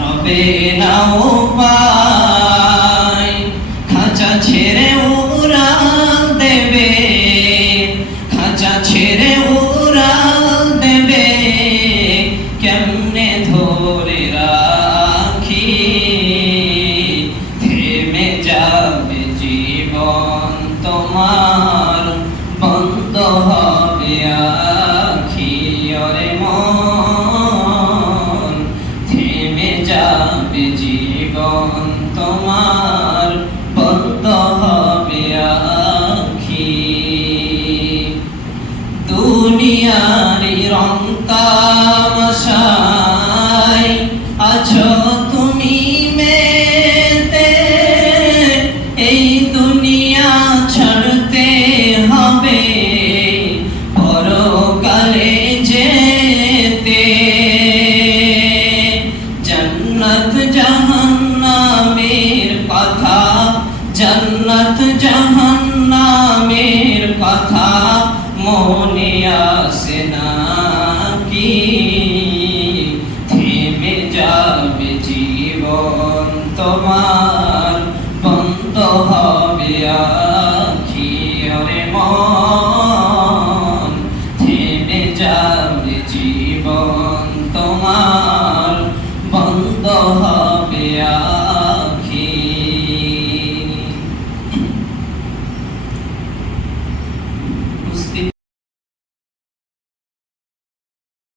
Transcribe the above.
রবে না উপায়, খাঁচা ছেড়ে উড়াল দেবে, খাঁচা ছেড়ে উড়াল দেবে, কেমনে ধরে রাখি, থেমে যাবে জীবন তোমার, বন্ধ হবে আখি, ওরে মন থেমে যাবে জীবন তোমার, বন্ধ হবে আখি। দুনিয়ারি রং তামাশায় আছো তুমি মেতে, এই দুনিয়া ছাড়তে হবে পরকালে যেতে, জান্নাত জাহান্নামের কথা, জান্নাত জাহান্নামের কথা মনে আসে না।